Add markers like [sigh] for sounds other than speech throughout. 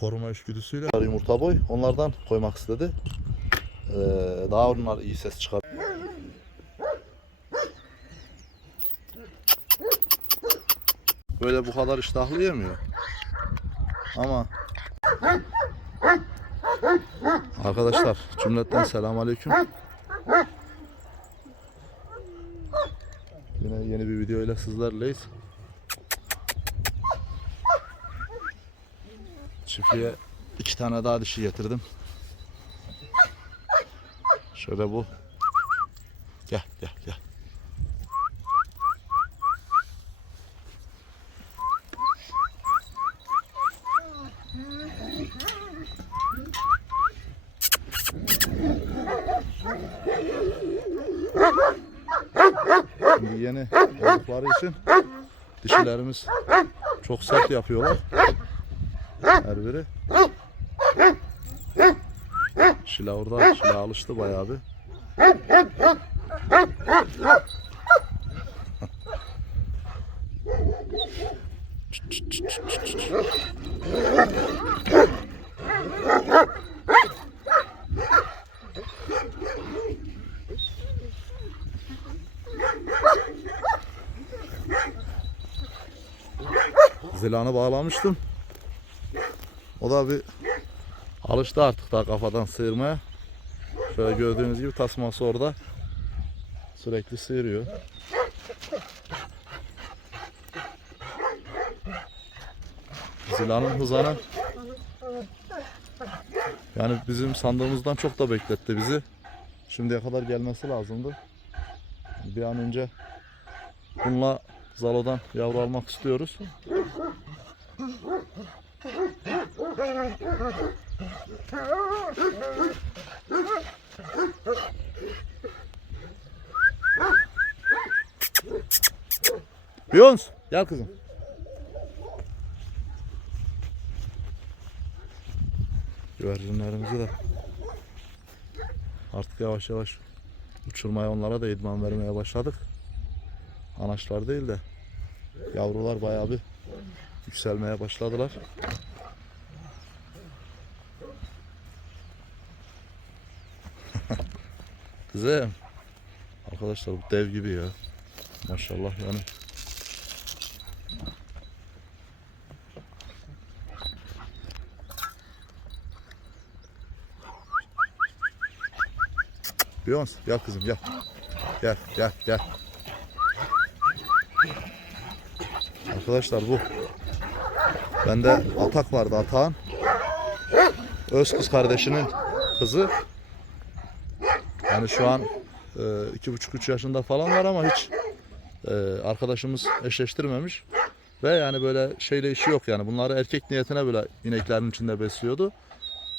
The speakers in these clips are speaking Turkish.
koruma içgüdüsüyle yumurta boy onlardan koymak istedi. Ee, daha onlar iyi ses çıkar. Böyle bu kadar iştahlı yemiyor. Ama Arkadaşlar cümleten selamünaleyküm. Yine yeni bir video ile sizlerleyiz. Çiftliğe iki tane daha dişi getirdim. Şöyle bu. Gel gel gel. Şimdi yeni oldukları için dişilerimiz çok sert yapıyorlar. Her biri. Şila orada, Şila alıştı bayağı bir. Zilanı bağlamıştım. O da bir alıştı artık daha kafadan sıyırmaya. Şöyle gördüğünüz gibi tasması orada. Sürekli sıyırıyor. Zilanın hızanı yani bizim sandığımızdan çok da bekletti bizi. Şimdiye kadar gelmesi lazımdı. Bir an önce bununla Zalo'dan yavru almak istiyoruz. Beyoncé gel kızım. Güvercinlerimizi de artık yavaş yavaş uçurmaya onlara da idman vermeye başladık. Anaçlar değil de yavrular bayağı bir yükselmeye başladılar. [laughs] Kızım. Arkadaşlar bu dev gibi ya. Maşallah yani. Beyoncé gel kızım gel. Gel gel gel. Arkadaşlar bu. Bende Atak vardı Atağın. Öz kız kardeşinin kızı. Yani şu an e, iki buçuk üç yaşında falan var ama hiç e, arkadaşımız eşleştirmemiş. Ve yani böyle şeyle işi yok yani. Bunları erkek niyetine böyle ineklerin içinde besliyordu.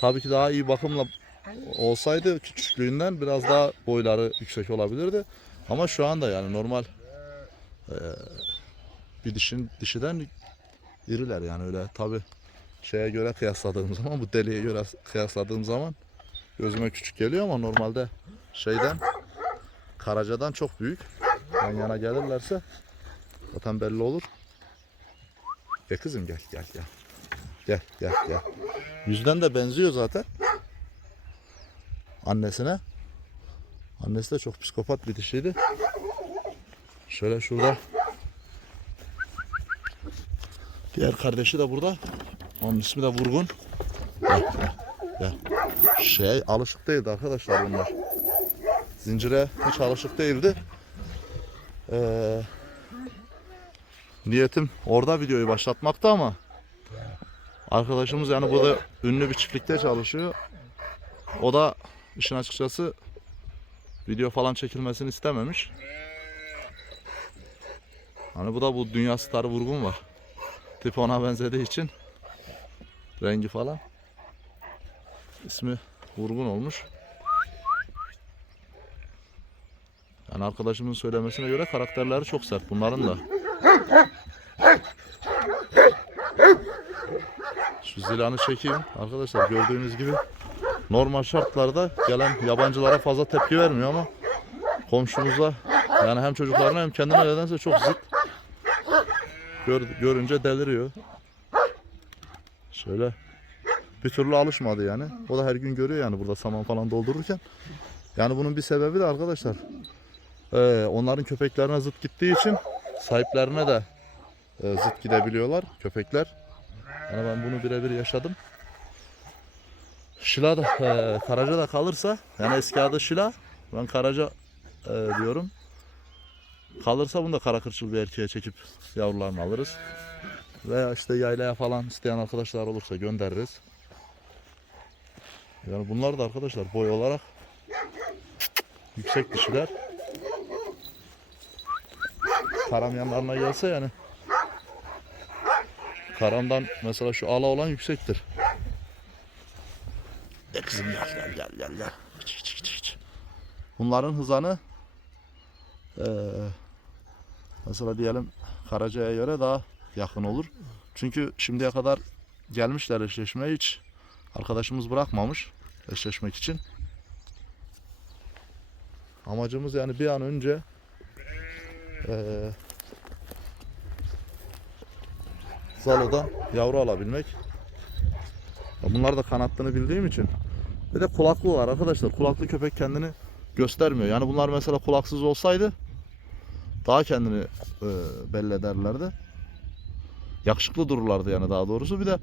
Tabii ki daha iyi bakımla olsaydı küçüklüğünden biraz daha boyları yüksek olabilirdi. Ama şu anda yani normal e, bir dişin dişiden iriler yani öyle tabi şeye göre kıyasladığım zaman bu deliye göre kıyasladığım zaman gözüme küçük geliyor ama normalde şeyden karacadan çok büyük yan yana gelirlerse zaten belli olur. Gel kızım gel gel gel. Gel gel gel. Yüzden de benziyor zaten. Annesine. Annesi de çok psikopat bir dişiydi. Şöyle şurada Diğer kardeşi de burada. Onun ismi de Vurgun. Gel, gel. Şey alışık değildi arkadaşlar bunlar. Zincire hiç alışık değildi. Ee, niyetim orada videoyu başlatmakta ama arkadaşımız yani burada ünlü bir çiftlikte çalışıyor. O da işin açıkçası video falan çekilmesini istememiş. Hani bu da bu dünya starı vurgun var. Tipi ona benzediği için rengi falan ismi vurgun olmuş. Yani arkadaşımın söylemesine göre karakterleri çok sert bunların da. Şu zilanı çekeyim. Arkadaşlar gördüğünüz gibi normal şartlarda gelen yabancılara fazla tepki vermiyor ama komşumuza yani hem çocuklarına hem kendine nedense çok zıt. Gör, görünce deliriyor. Şöyle bir türlü alışmadı yani. O da her gün görüyor yani burada saman falan doldururken. Yani bunun bir sebebi de arkadaşlar ee, onların köpeklerine zıt gittiği için sahiplerine de e, zıt gidebiliyorlar köpekler. Yani ben bunu birebir yaşadım. Şila da e, Karaca da kalırsa yani eski adı Şila ben Karaca e, diyorum. Kalırsa bunu da kara kırçıl bir erkeğe çekip yavrularını alırız. Veya işte yaylaya falan isteyen arkadaşlar olursa göndeririz. Yani bunlar da arkadaşlar boy olarak yüksek dişiler. Karam yanlarına gelse yani Karamdan mesela şu ala olan yüksektir. Gel kızım gel gel gel gel gel. Bunların hızanı mesela diyelim Karaca'ya göre daha yakın olur. Çünkü şimdiye kadar gelmişler eşleşmeye hiç arkadaşımız bırakmamış eşleşmek için. Amacımız yani bir an önce eee Zalo'dan yavru alabilmek. Bunlar da kanattığını bildiğim için. Bir de kulaklı var arkadaşlar. Kulaklı köpek kendini göstermiyor. Yani bunlar mesela kulaksız olsaydı daha kendini e, belli ederlerdi. Yakışıklı dururlardı yani daha doğrusu. Bir de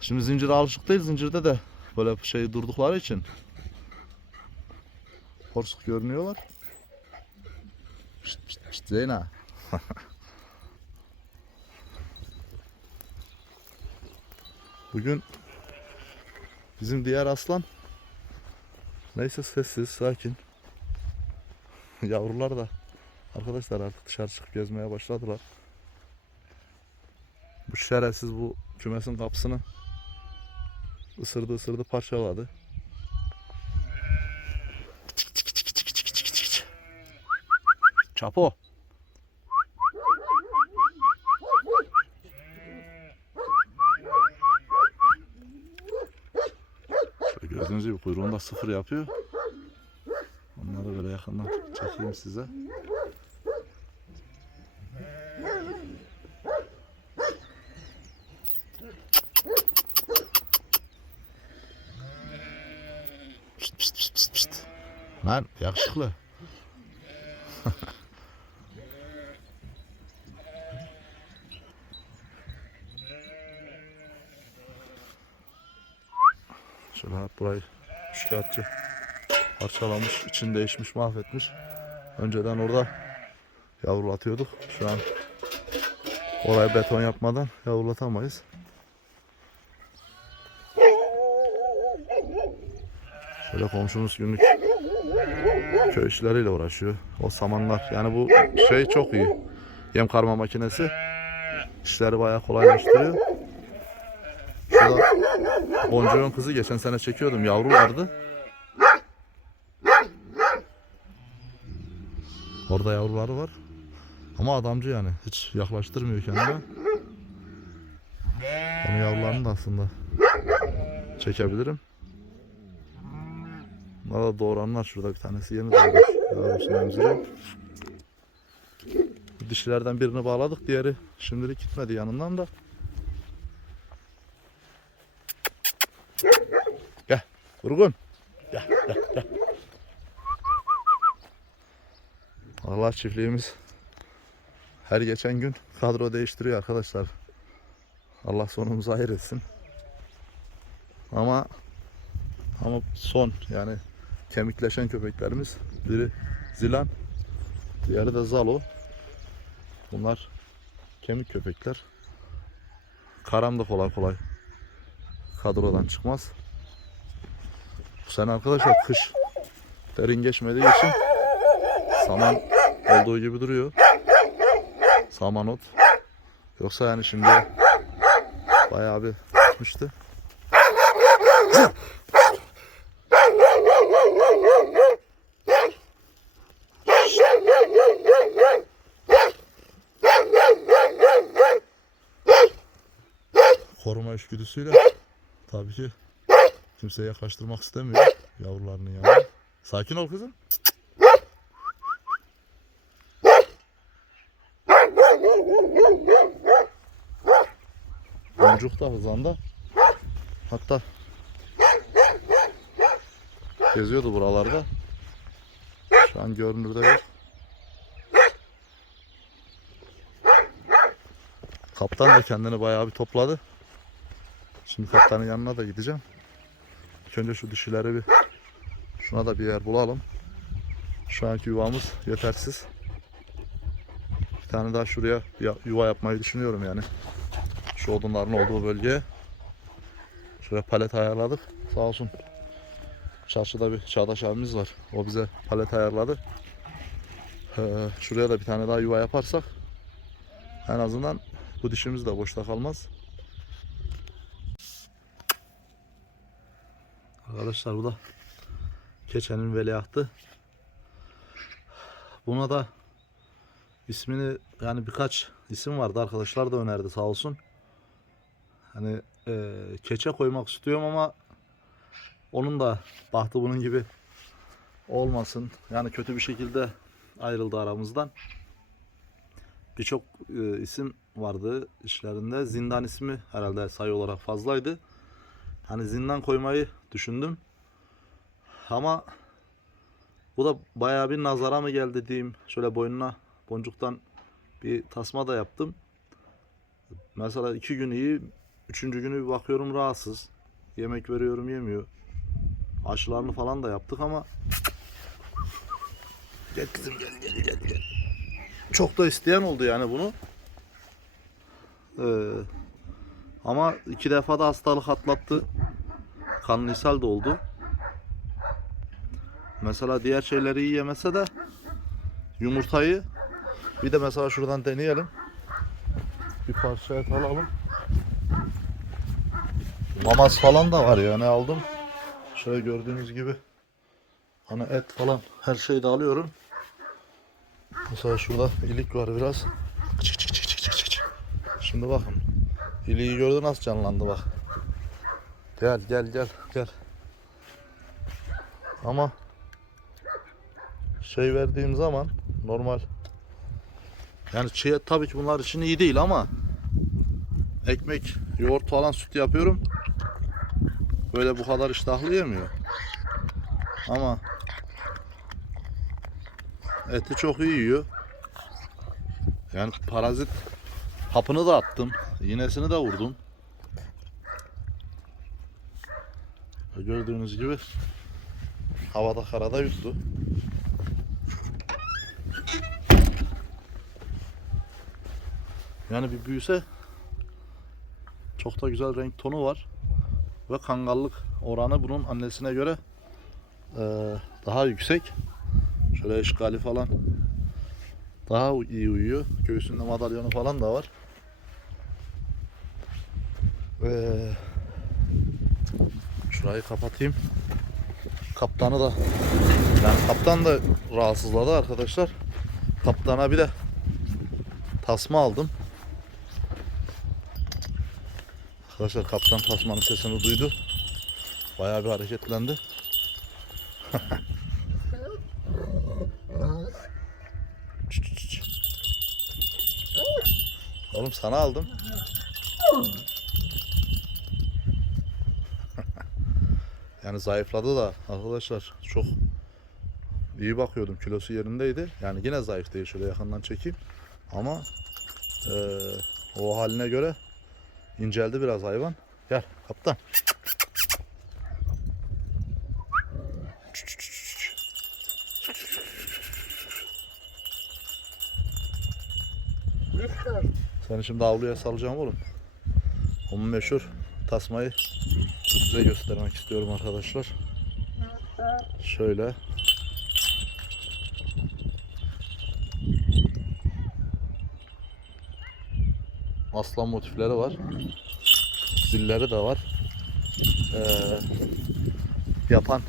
şimdi zincire alışık değil. Zincirde de böyle şey durdukları için porsuk görünüyorlar. Şşt, şşt, şşt, Zeyna. [laughs] Bugün bizim diğer aslan neyse sessiz, sakin. [laughs] Yavrular da arkadaşlar artık dışarı çıkıp gezmeye başladılar. Bu şerefsiz bu kümesin kapısını ısırdı ısırdı parçaladı. Çapo. Gördüğünüz gibi kuyruğunu da sıfır yapıyor. Onları böyle yakından çekeyim size. Pişt, pişt, pişt, pişt, pişt. Lan yakışıklı. [laughs] Şöyle burayı şikayetçi parçalamış, için değişmiş, mahvetmiş. Önceden orada yavrulatıyorduk. Şu an orayı beton yapmadan yavrulatamayız. Şöyle komşumuz günlük köy işleriyle uğraşıyor. O samanlar. Yani bu şey çok iyi. Yem karma makinesi işleri bayağı kolaylaştırıyor. Şurada Boncuğun kızı geçen sene çekiyordum. Yavru vardı. Orada yavruları var. Ama adamcı yani. Hiç yaklaştırmıyor kendine. Onun yavrularını da aslında çekebilirim. Bunlar da doğuranlar. Şurada bir tanesi yeni doğmuş. Yavrusunu emziriyor. Dişilerden birini bağladık. Diğeri şimdilik gitmedi yanından da. Gel. Vurgun. Gel, gel, gel. Allah çiftliğimiz her geçen gün kadro değiştiriyor arkadaşlar. Allah sonumuzu hayır etsin. Ama ama son yani kemikleşen köpeklerimiz biri Zilan, diğeri de Zalo. Bunlar kemik köpekler. Karam da kolay kolay kadrodan çıkmaz. Bu sene arkadaşlar kış derin geçmediği için saman olduğu gibi duruyor. Samanot. Yoksa yani şimdi bayağı bir tutmuştu. Koruma içgüdüsüyle tabii ki kimseye yaklaştırmak istemiyor yavrularını yani. Sakin ol kızım. Boncuk da hızanda. Hatta geziyordu buralarda. Şu an görünürde yok. Kaptan da kendini bayağı bir topladı. Şimdi kaptanın yanına da gideceğim. İlk önce şu dişileri bir şuna da bir yer bulalım. Şu anki yuvamız yetersiz. Bir tane daha şuraya ya- yuva yapmayı düşünüyorum yani. Şu odunların olduğu bölgeye. Şuraya palet ayarladık. Sağ olsun. Çarşıda bir Çağdaş abimiz var. O bize palet ayarladı. Ee, şuraya da bir tane daha yuva yaparsak en azından bu dişimiz de boşta kalmaz. Arkadaşlar bu da keçenin veliahtı. Buna da ismini yani birkaç isim vardı arkadaşlar da önerdi sağ olsun. Hani e, keçe koymak istiyorum ama onun da bahtı bunun gibi olmasın. Yani kötü bir şekilde ayrıldı aramızdan. Birçok e, isim vardı işlerinde. Zindan ismi herhalde sayı olarak fazlaydı. Hani zindan koymayı düşündüm. Ama bu da bayağı bir nazara mı geldi diyeyim. Şöyle boynuna boncuktan bir tasma da yaptım. Mesela iki gün iyi, üçüncü günü bir bakıyorum rahatsız. Yemek veriyorum yemiyor. Aşılarını falan da yaptık ama Gel kızım gel gel gel gel. Çok da isteyen oldu yani bunu. Ee, ama iki defa da hastalık atlattı. Kanlı ishal de oldu. Mesela diğer şeyleri iyi yemese de yumurtayı bir de mesela şuradan deneyelim. Bir parça et alalım. Mamas falan da var yani aldım. Şöyle gördüğünüz gibi hani et falan her şeyi de alıyorum. Mesela şurada ilik var biraz. Çık çık çık çık çık. Şimdi bakın. İliği gördü nasıl canlandı bak. Gel gel gel gel. Ama şey verdiğim zaman normal yani çiğ tabii ki bunlar için iyi değil ama ekmek, yoğurt falan süt yapıyorum. Böyle bu kadar iştahlı yemiyor. Ama eti çok iyi yiyor. Yani parazit hapını da attım. iğnesini de vurdum. Gördüğünüz gibi havada karada yuttu. Yani bir büyüse çok da güzel renk tonu var ve kangallık oranı bunun annesine göre eee, daha yüksek. Şöyle eşkali falan daha iyi uyuyor. Göğsünde madalyonu falan da var. Ve şurayı kapatayım. Kaptanı da yani kaptan da rahatsızladı arkadaşlar. Kaptana bir de tasma aldım. Arkadaşlar kaptan tasmanın sesini duydu. Bayağı bir hareketlendi. [laughs] Oğlum sana aldım. Yani zayıfladı da arkadaşlar çok iyi bakıyordum kilosu yerindeydi. Yani yine zayıf değil şöyle yakından çekeyim. Ama eee, o haline göre inceldi biraz hayvan. Gel kaptan. Seni şimdi avluya salacağım oğlum. Onun meşhur tasmayı size göstermek istiyorum arkadaşlar. Şöyle. Aslan motifleri var. Zilleri de var. Ee, yapan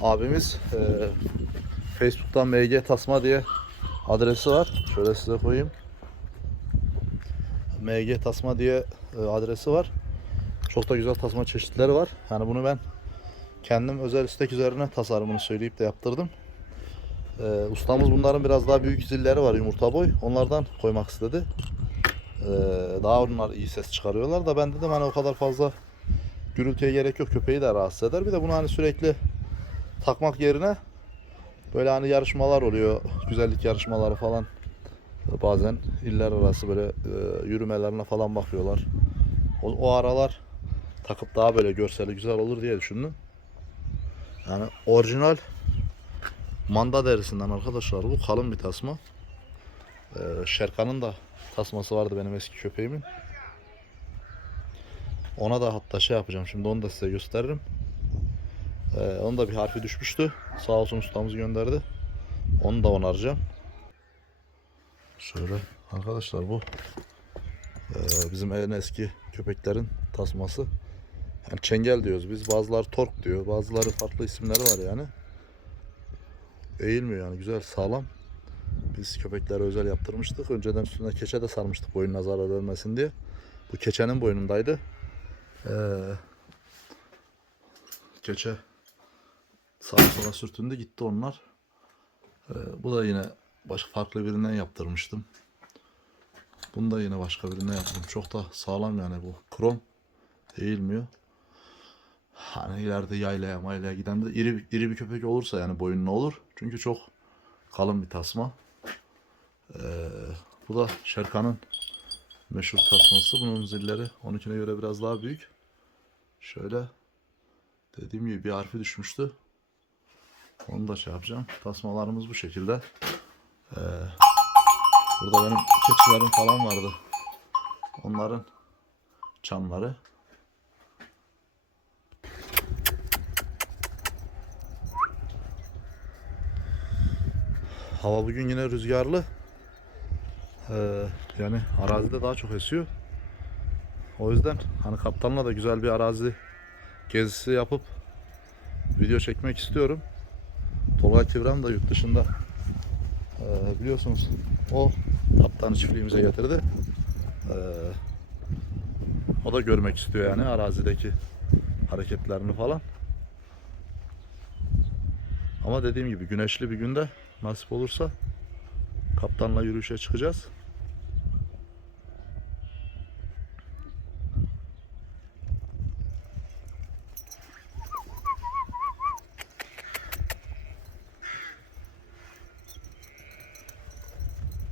abimiz e, Facebook'tan MG Tasma diye adresi var. Şöyle size koyayım. MG Tasma diye e, adresi var. Çok da güzel tasma çeşitleri var. Yani bunu ben kendim özel istek üzerine tasarımını söyleyip de yaptırdım. E, ustamız bunların biraz daha büyük zilleri var yumurta boy. Onlardan koymak istedi. E, daha onlar iyi ses çıkarıyorlar da ben dedim hani o kadar fazla gürültüye gerek yok. Köpeği de rahatsız eder. Bir de bunu hani sürekli takmak yerine böyle hani yarışmalar oluyor. Güzellik yarışmaları falan. Bazen iller arası böyle e, yürümelerine falan bakıyorlar. O, o aralar takıp daha böyle görseli güzel olur diye düşündüm. Yani orijinal manda derisinden arkadaşlar bu kalın bir tasma. Ee, Şerkan'ın da tasması vardı benim eski köpeğimin. Ona da hatta şey yapacağım şimdi onu da size gösteririm. Ee, onun da bir harfi düşmüştü. Sağ olsun ustamız gönderdi. Onu da onaracağım. Şöyle arkadaşlar bu ee, bizim en eski köpeklerin tasması. Yani çengel diyoruz biz. Bazıları tork diyor. Bazıları farklı isimleri var yani. Eğilmiyor yani güzel sağlam. Biz köpeklere özel yaptırmıştık. Önceden üstüne keçe de sarmıştık boynuna zarar vermesin diye. Bu keçenin boynundaydı. Ee, keçe sağa sola sürtündü gitti onlar. Ee, bu da yine başka farklı birinden yaptırmıştım. Bunu da yine başka birinden yaptım. Çok da sağlam yani bu. Krom. Eğilmiyor. Hani ileride yaylaya maylaya giden de iri, iri bir köpek olursa yani boyunlu olur. Çünkü çok kalın bir tasma. Ee, bu da Şerkan'ın meşhur tasması. Bunun zilleri onunkine göre biraz daha büyük. Şöyle dediğim gibi bir harfi düşmüştü. Onu da şey yapacağım. Tasmalarımız bu şekilde. Ee, burada benim keçilerim falan vardı. Onların çanları. Hava bugün yine rüzgarlı. Ee, yani arazide daha çok esiyor. O yüzden hani kaptanla da güzel bir arazi gezisi yapıp video çekmek istiyorum. Tolga Kivram da yurt dışında ee, biliyorsunuz o kaptanı çiftliğimize getirdi. Ee, o da görmek istiyor yani arazideki hareketlerini falan. Ama dediğim gibi güneşli bir günde nasip olursa kaptanla yürüyüşe çıkacağız.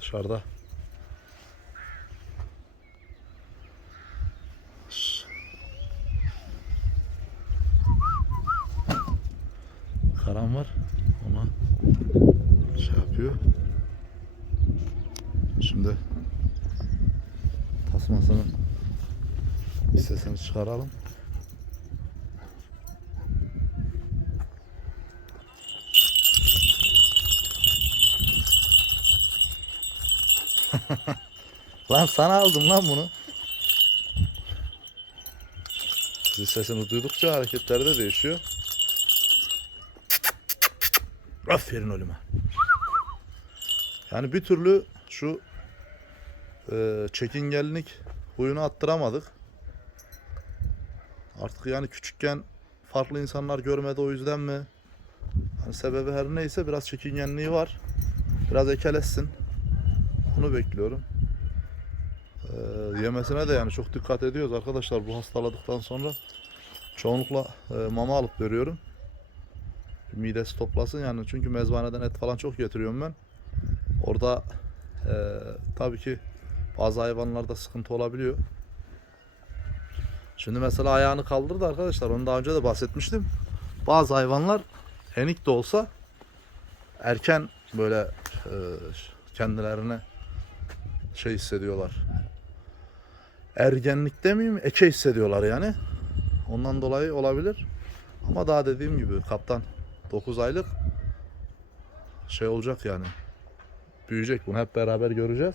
Dışarıda karan var. Ona şey yapıyor. Şimdi tasmasının bir sesini çıkaralım. [laughs] lan sana aldım lan bunu. Zil sesini duydukça hareketleri de değişiyor. Aferin ölüme. Yani bir türlü şu e, çekingenlik huyunu attıramadık. Artık yani küçükken farklı insanlar görmedi o yüzden mi? Hani sebebi her neyse biraz çekingenliği var. Biraz ekelesin. Onu bekliyorum. E, yemesine de yani çok dikkat ediyoruz arkadaşlar bu hastaladıktan sonra. Çoğunlukla e, mama alıp veriyorum midesi toplasın yani çünkü mezbaneden et falan çok getiriyorum ben. Orada e, tabii ki bazı hayvanlarda sıkıntı olabiliyor. Şimdi mesela ayağını kaldırdı arkadaşlar. Onu daha önce de bahsetmiştim. Bazı hayvanlar enik de olsa erken böyle e, kendilerine şey hissediyorlar. Ergenlik demeyeyim, eke hissediyorlar yani. Ondan dolayı olabilir. Ama daha dediğim gibi kaptan 9 aylık şey olacak yani. Büyüyecek bunu hep beraber göreceğiz.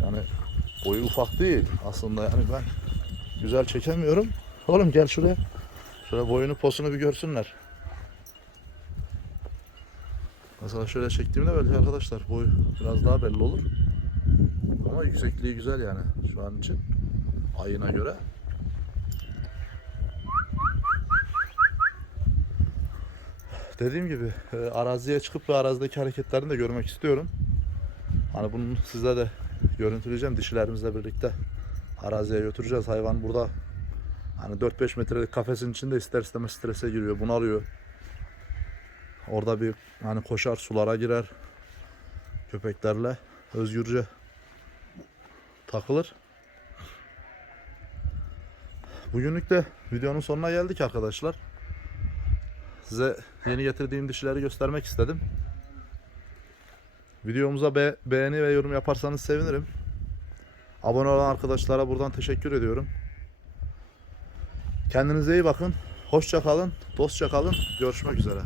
Yani boyu ufak değil aslında yani ben güzel çekemiyorum. Oğlum gel şuraya. Şöyle boyunu posunu bir görsünler. Mesela şöyle çektiğimde belki arkadaşlar boyu biraz daha belli olur. Ama yüksekliği güzel yani şu an için ayına göre. Dediğim gibi e, araziye çıkıp ve arazideki hareketlerini de görmek istiyorum. Hani bunun size de görüntüleyeceğim dişilerimizle birlikte. Araziye götüreceğiz. Hayvan burada hani 4-5 metrelik kafesin içinde ister istemez strese giriyor, bunalıyor. Orada bir hani koşar, sulara girer. Köpeklerle özgürce takılır. Bugünlük de videonun sonuna geldik arkadaşlar. Size yeni getirdiğim dişileri göstermek istedim. Videomuza be- beğeni ve yorum yaparsanız sevinirim. Abone olan arkadaşlara buradan teşekkür ediyorum. Kendinize iyi bakın. Hoşça kalın, dostça kalın. Görüşmek üzere.